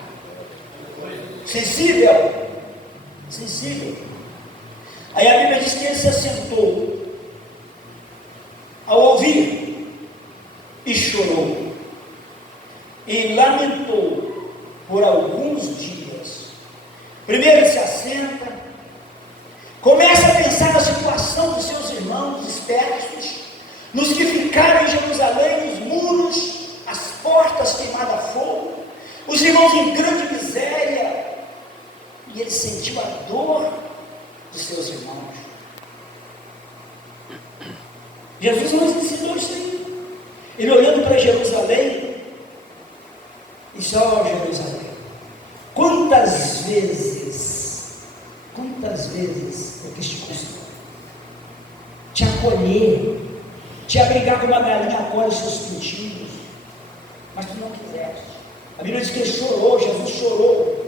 sensível. Aí a Bíblia diz que ele se assentou ao ouvir e chorou e lamentou por alguns dias. Primeiro ele se assenta, começa a pensar na situação dos seus irmãos dispersos, nos que ficaram em Jerusalém, os muros, as portas queimadas a fogo, os irmãos em grande miséria. E ele sentiu a dor dos seus irmãos. Jesus nos ensinou isso aí. Ele olhando para Jerusalém, e só Jerusalém, quantas vezes eu quis te consolar, te acolher, te abrigar como uma galinha acolhe os seus pintinhos, mas tu não quiseste. A Bíblia diz que ele chorou, Jesus chorou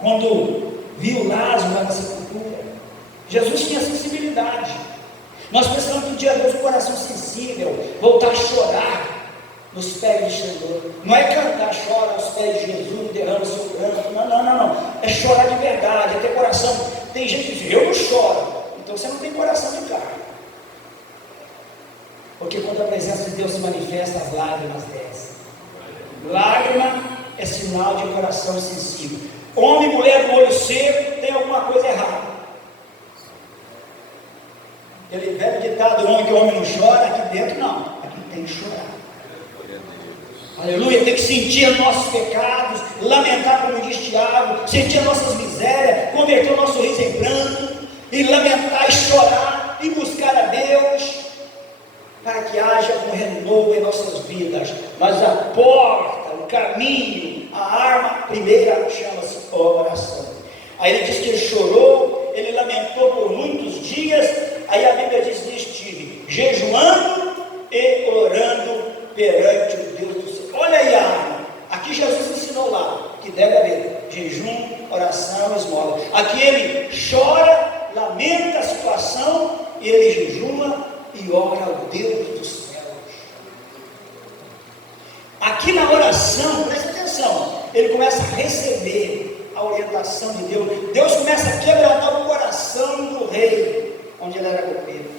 quando viu Lázaro lá na sepultura. Jesus tinha sensibilidade. Nós precisamos pedir a Deus um coração sensível, voltar a chorar nos pés de Senhor. Não é cantar, chora aos pés de Jesus, derrama o seu pranto. Não. É chorar de verdade, é ter coração. Tem gente que diz: eu não choro. Então você não tem coração de carne. Porque quando a presença de Deus se manifesta, as lágrimas descem. Lágrima é sinal de coração sensível. Homem e mulher com olho seco tem alguma coisa errada. Aquele velho ditado: homem que homem não chora, aqui dentro não, aqui tem que chorar. Aleluia, tem que sentir os nossos pecados, lamentar, como diz Tiago, sentir as nossas misérias, converter o nosso riso em pranto, e lamentar e chorar, e buscar a Deus, para que haja um renovo em nossas vidas. Mas a porta, o caminho, a arma primeira chama-se oração. Aí ele diz que ele chorou, ele lamentou por muitos dias. Aí a Bíblia diz: estive jejuando e orando perante o Deus do céu. Olha aí a arma. Aqui Jesus ensinou lá que deve haver jejum, oração, esmola. Aqui ele chora, lamenta a situação, e ele jejuma e ora ao Deus dos céus. Aqui na oração, presta atenção, ele começa a receber a orientação de Deus. Deus começa a quebrantar o coração do rei, onde ele era copeiro.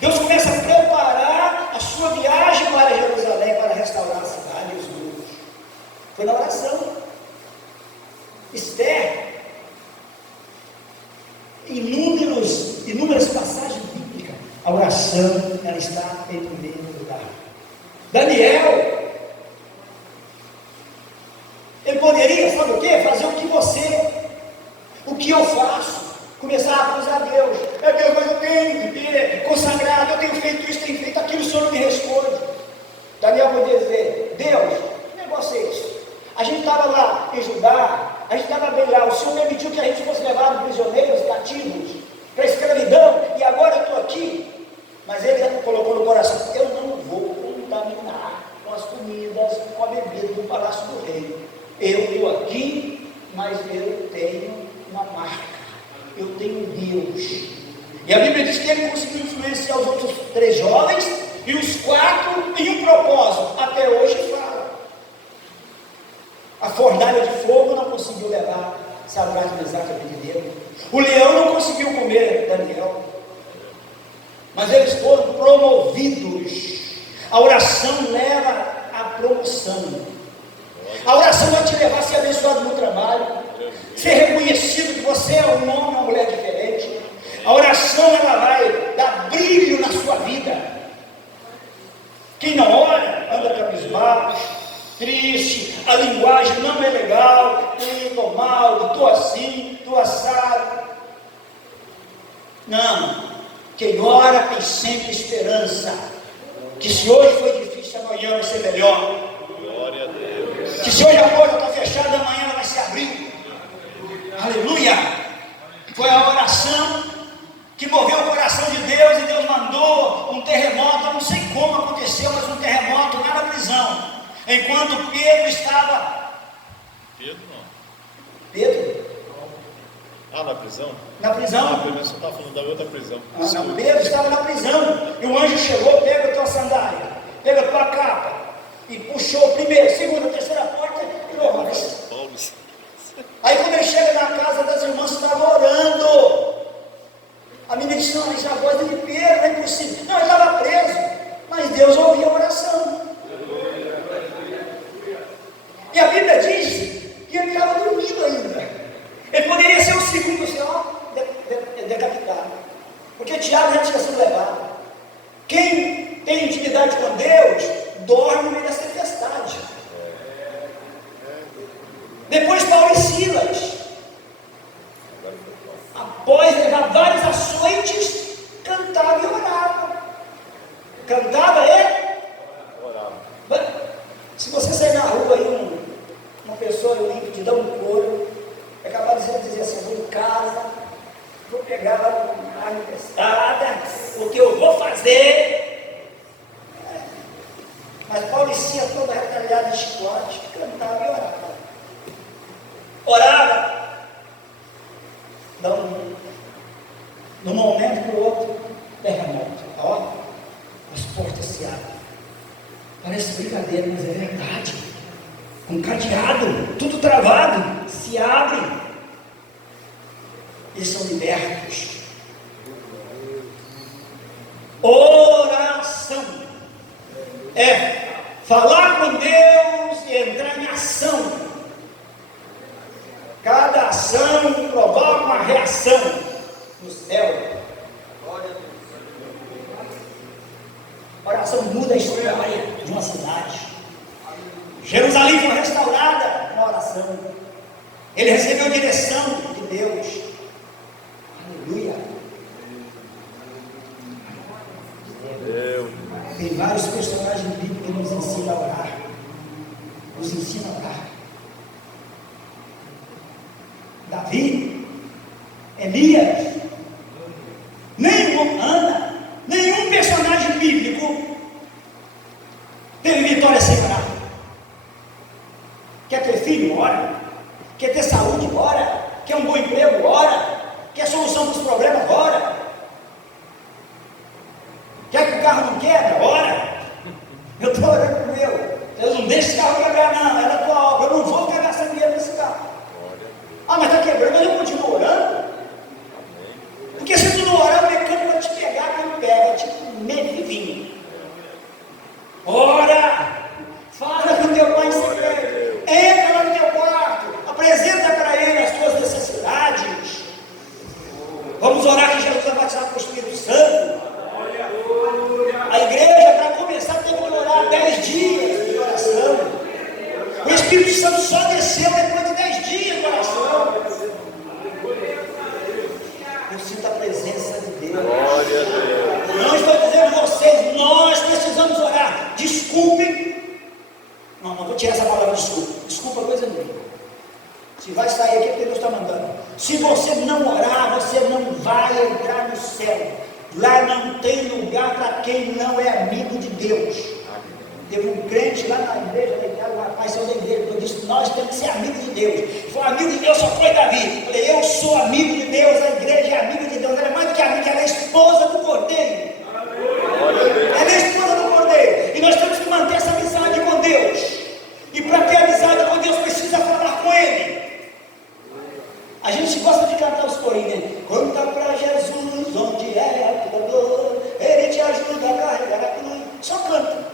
Deus começa a preparar a sua viagem para Jerusalém para restaurar a cidade e os muros? Foi na oração. Esther, inúmeras passagens bíblicas, a oração, ela está em primeiro lugar. Daniel, ele poderia, sabe o que? Fazer o que eu faço, começar a acusar Deus. Deus, mas eu tenho consagrado, eu tenho feito isso, tenho feito aquilo, o Senhor não me responde. Daniel poderia dizer: Deus, que negócio é esse? A gente estava lá em Judá, a gente estava bem lá, o Senhor permitiu que a gente fosse levado prisioneiros, cativos, para a escravidão, e agora eu estou aqui. Mas ele colocou no coração: eu não vou contaminar com as comidas, com a bebida do palácio do rei. Eu estou aqui, mas eu tenho uma marca, eu tenho Deus. E a Bíblia diz que ele conseguiu influenciar os outros 3 jovens, e os 4 em um propósito, até hoje fala. A fornalha de fogo não conseguiu levar Sadraque, Mesaque e Abednego. O leão não conseguiu comer Daniel. Mas eles foram promovidos. A oração leva à promoção. A oração vai te levar a ser abençoado no trabalho, ser reconhecido que você é um homem, uma mulher diferente. A oração, ela vai dar brilho na sua vida. Quem não ora, anda cabisbaixo, triste, a linguagem não é legal, estou mal, estou assim, estou assado. Não, quem ora tem sempre esperança, que se hoje foi difícil, amanhã vai ser melhor. Glória a Deus. Que se hoje a porta está fechada, amanhã ela vai se abrir. Aleluia. Foi a oração que moveu o coração de Deus, e Deus mandou um terremoto. Eu não sei como aconteceu, mas um terremoto lá na prisão, enquanto Pedro estava... Pedro não. Pedro? Ah, na prisão? Na prisão. Ah, Pedro, você está falando da outra prisão. Ah, não, Pedro estava na prisão, e o anjo chegou: pega a tua sandália, pega a tua capa, e puxou a primeira, segunda, terceira porta, e virou mais. Aí quando ele chega na casa das irmãs, estava orando. A menina disse: não, isso é a voz de Pedro, não é impossível. Não, ele estava preso, mas Deus ouvia a oração. E a Bíblia diz que ele estava dormindo ainda. Ele poderia ser o segundo, assim, decapitado, porque Tiago já tinha sido levado. Quem tem intimidade com Deus dorme no meio da tempestade. Depois Paulo e Silas, após levar vários açoites, cantava e orava. Cantava e orava. Se você sair na rua aí, uma pessoa limpa, te dá um couro, é capaz de dizer assim: vou em casa, vou pegar a emprestada, o que eu vou fazer. Mas Paulo e Silas, toda retalhada de chicote, cantava e orava. Orava. De um momento para o outro, terremoto. Ó, as portas se abrem. Parece brincadeira, mas é verdade. Um cadeado, tudo travado, se abre. Eles são libertos. Oração é falar com Deus e entrar em ação. Cada ação provoca uma reação no céu. A oração muda a história de uma cidade. Jerusalém foi restaurada com a oração. Ele recebeu direção de Deus. Aleluia. Tem vários personagens bíblicos que nos ensinam a orar. Nos ensinam a orar. Davi, Elias, Ana, nenhum personagem bíblico teve vitória sem orar. Quer ter filho? Ora. Quer ter saúde? Ora. Quer um bom emprego? Ora. Quer solução dos problemas? Ora. Quer que o carro não quebra? Ora. Eu estou orando por meu. Deus não deixa esse carro quebrar, não. É da tua obra. Eu não vou quebrar essa dinheiro nesse carro. Ah, mas está quebrando, mas eu continuo orando. Porque se tu não orar, o mecânico vai te pegar, não pega, tipo medo de vinho. Espírito Santo só desceu depois de 10 dias de oração. Eu sinto a presença de Deus. Glória a Deus. Não estou dizendo a vocês, nós precisamos orar. Desculpem. Não vou tirar essa palavra desculpa. Desculpa coisa nenhuma. Se vai sair aqui é porque Deus está mandando. Se você não orar, você não vai entrar no céu. Lá não tem lugar para quem não é amigo de Deus. Teve um crente lá na igreja, um rapaz saiu da igreja, eu disse, nós temos que ser amigos de Deus. Foi amigo de Deus, só foi Davi. Eu falei, eu sou amigo de Deus, a igreja é amiga de Deus. Ela é mais do que amiga, ela é esposa do Cordeiro. Ela é esposa do Cordeiro. E nós temos que manter essa amizade com Deus. E para ter amizade com Deus, precisa falar com Ele. A gente gosta de cantar os corinhos, né? Conta para Jesus onde é a tua dor, Ele te ajuda a carregar a cruz. Só canta.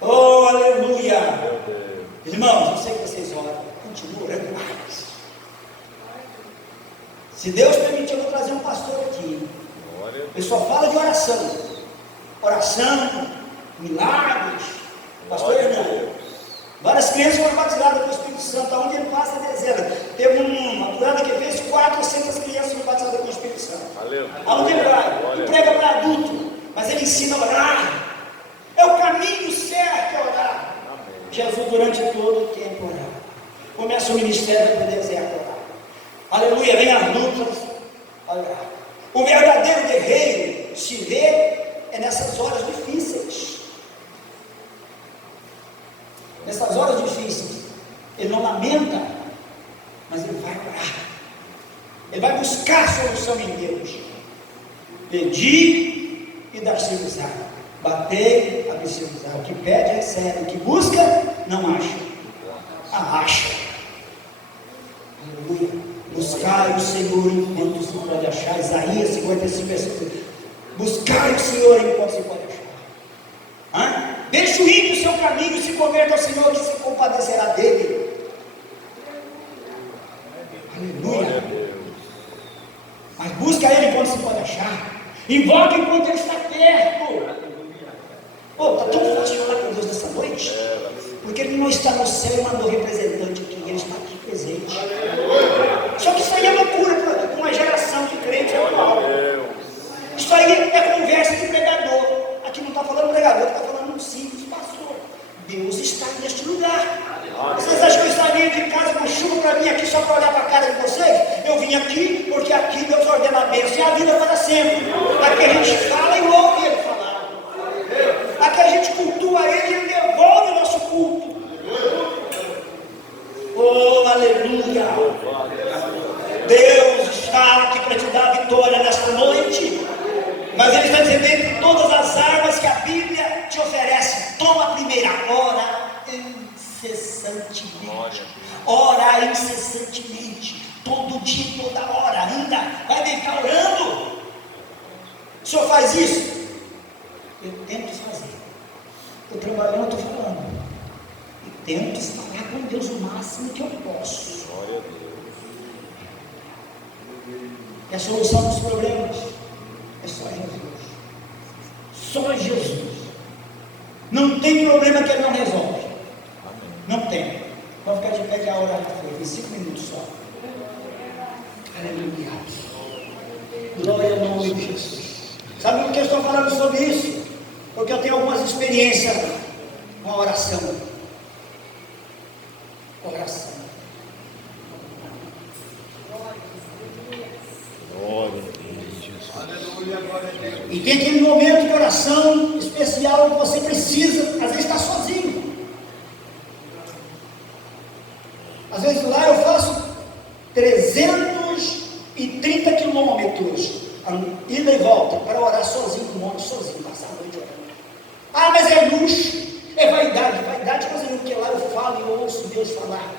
Oh, aleluia! Irmãos, eu sei que vocês oram, continuam orando mais. Se Deus permitir, eu vou trazer um pastor aqui. Ele só fala de oração. Oração, milagres. Pastor Hernando. Várias crianças foram batizadas com o Espírito Santo. Aonde ele passa, dezena. Teve uma apurada que fez 400 crianças foram batizadas com o Espírito Santo. Aonde ele vai? Ele prega para adulto, mas ele ensina a orar. É o caminho certo a orar. Amém. Jesus durante todo o tempo orava. Começa o ministério do deserto a orar. Aleluia, vem as lutas a orar. O verdadeiro guerreiro se vê nessas horas difíceis. Nessas horas difíceis, ele não lamenta, mas ele vai orar. Ele vai buscar a solução em Deus. Pedi e dar-se-vos-á. Batei, abre-se-vos-á. O que pede, recebe. O que busca, não acha. Acha. Aleluia. Buscai o Senhor enquanto se pode achar. Isaías 55, versículo. Buscai o Senhor enquanto se pode achar. Deixa o ímpio o seu caminho e se converta ao Senhor, que se compadecerá dele. Aleluia. Mas busca Ele enquanto se pode achar. Invoca enquanto Ele está perto. Está tão fácil falar com Deus nessa noite, porque Ele não está no céu e mandou representante aqui, Ele está aqui presente. Só que isso aí é loucura para uma geração de crentes atual. Isso aí é conversa de pregador. Aqui não está falando pregador, está falando um simples pastor. Deus está neste lugar. Vocês acham que eu estaria de casa com chuva para vir aqui só para olhar para a cara de vocês? Eu vim aqui porque aqui Deus ordena a bênção e a vida para sempre. Aqui a gente fala e ouve Ele falar. Aqui a gente cultua Ele e Ele devolve o nosso culto. Oh, aleluia! Deus está aqui para te dar a vitória nesta noite. Mas Ele está dizendo, entre todas as armas que a Bíblia te oferece, toma a primeira, ora incessantemente. Ora incessantemente. Todo dia, toda hora, anda, vai deitar orando. O senhor faz isso? Eu tento fazer. Estou trabalhando, estou falando. E tento falar com Deus o máximo que eu posso. Glória a Deus. E a solução dos problemas é só Jesus. Só Jesus. Não tem problema que Ele não resolve. Amém. Não tem. Vamos ficar de pé que a hora foi. Em 5 minutos só. Aleluia. Glória ao nome de Jesus. Sabe por que eu estou falando sobre isso? Porque eu tenho algumas experiências com a oração. Oração. E tem aquele momento de oração especial que você precisa, às vezes está sozinho. Às vezes lá eu faço 330 quilômetros, ida e volta, para orar sozinho no monte, sozinho, passar a noite orando. Ah, mas é luxo, é vaidade. Vaidade fazendo o que lá eu falo e eu ouço Deus falar.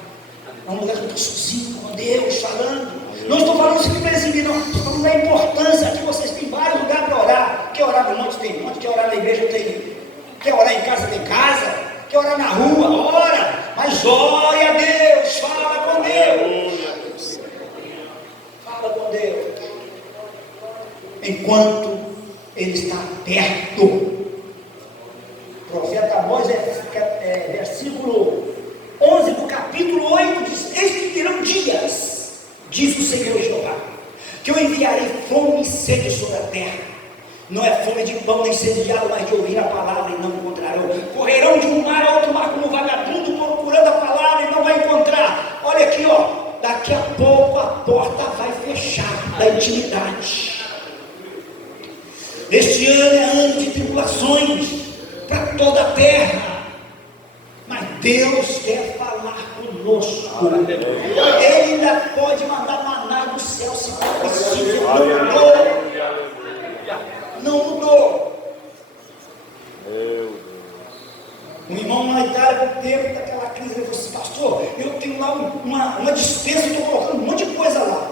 É um lugar que eu estou sozinho com Deus falando. Não estou falando isso que presumir, não. Estou falando da importância que vocês têm vários lugares para orar. Quer orar no monte, tem monte. Quer orar na igreja, tem. Quer orar em casa, tem casa. Quer orar na rua, ora. Mas ore a Deus, fala com Deus. Fala com Deus. Enquanto Ele está perto. Profeta Amós, versículo vão incendiá-lo, mas de ouvir a palavra e não encontrarão. Correrão de um mar a outro mar como vagabundo, procurando a palavra e não vai encontrar. Olha aqui, ó, daqui a pouco a porta vai fechar da intimidade. Este ano é ano de tribulações para toda a terra, mas Deus quer falar conosco. Ele ainda pode mandar maná do céu se for possível. Não mudou. Não mudou. Um irmão na Itália, por tempo daquela crise, ele falou assim: pastor, eu tenho lá uma dispensa, estou colocando um monte de coisa lá.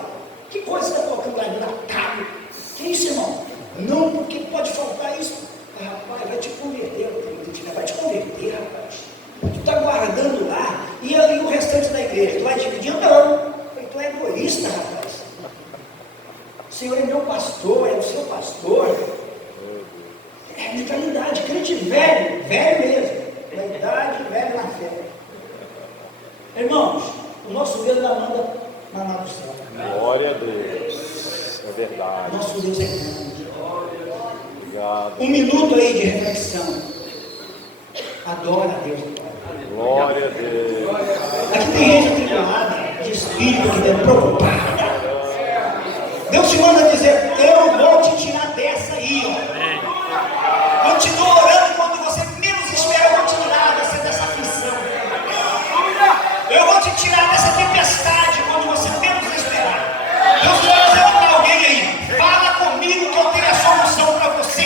Que coisa você está colocando lá? Enlatado. Que isso, irmão? Não, porque pode faltar isso. Rapaz, vai te converter, vai te converter, rapaz. Tu está guardando lá, e o restante da igreja, tu vai dividir? Não. Tu é egoísta, rapaz. O Senhor é meu pastor, é o seu pastor. É mentalidade, crente velho, velho mesmo. Na idade, velho na fé. Irmãos, o nosso Deus da manda maná do céu. Glória a Deus. É verdade. Nosso Deus é grande. Obrigado. Um minuto aí de reflexão. Adora a Deus. Glória a Deus. Aqui tem gente atribulada, de espírito, que está preocupada. Deus te manda dizer: eu vou te tirar dessa aí, ó. Continua orando quando você menos espera. Eu vou te tirar dessa aflição. Eu vou te tirar dessa tempestade quando você menos esperar. Deus está dizendo para alguém aí: fala comigo que eu tenho a solução para você.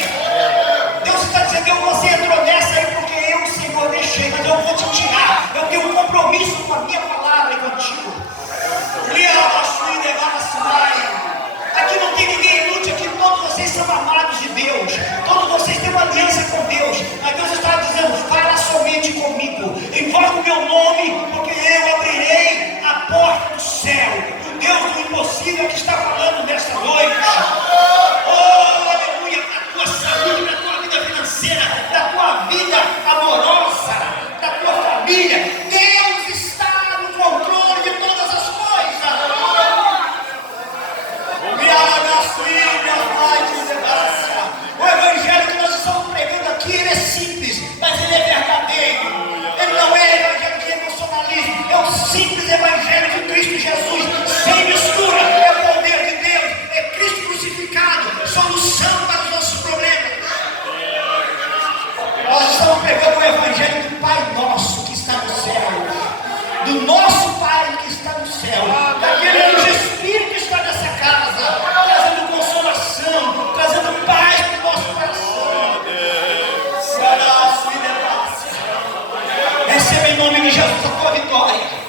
Deus está dizendo: você entrou nessa aí porque eu, Senhor, deixei, mas eu vou te tirar. Eu tenho um compromisso com a minha palavra e contigo. Aqui não tem ninguém inútil, aqui todos vocês são amados de Deus, todos vocês têm uma aliança com Deus, mas Deus está dizendo: fala somente comigo, invoca o meu nome, porque eu abrirei a porta do céu. O Deus do impossível que está falando nesta noite. Oh, aleluia, da tua saúde, da tua vida financeira, da tua vida amorosa, da tua família. Deus está no controle de todas as coisas. O evangelho que nós estamos pregando aqui, ele é simples, mas ele é verdadeiro. Ele não é evangelho de emocionalismo, é o simples evangelho de Cristo Jesus.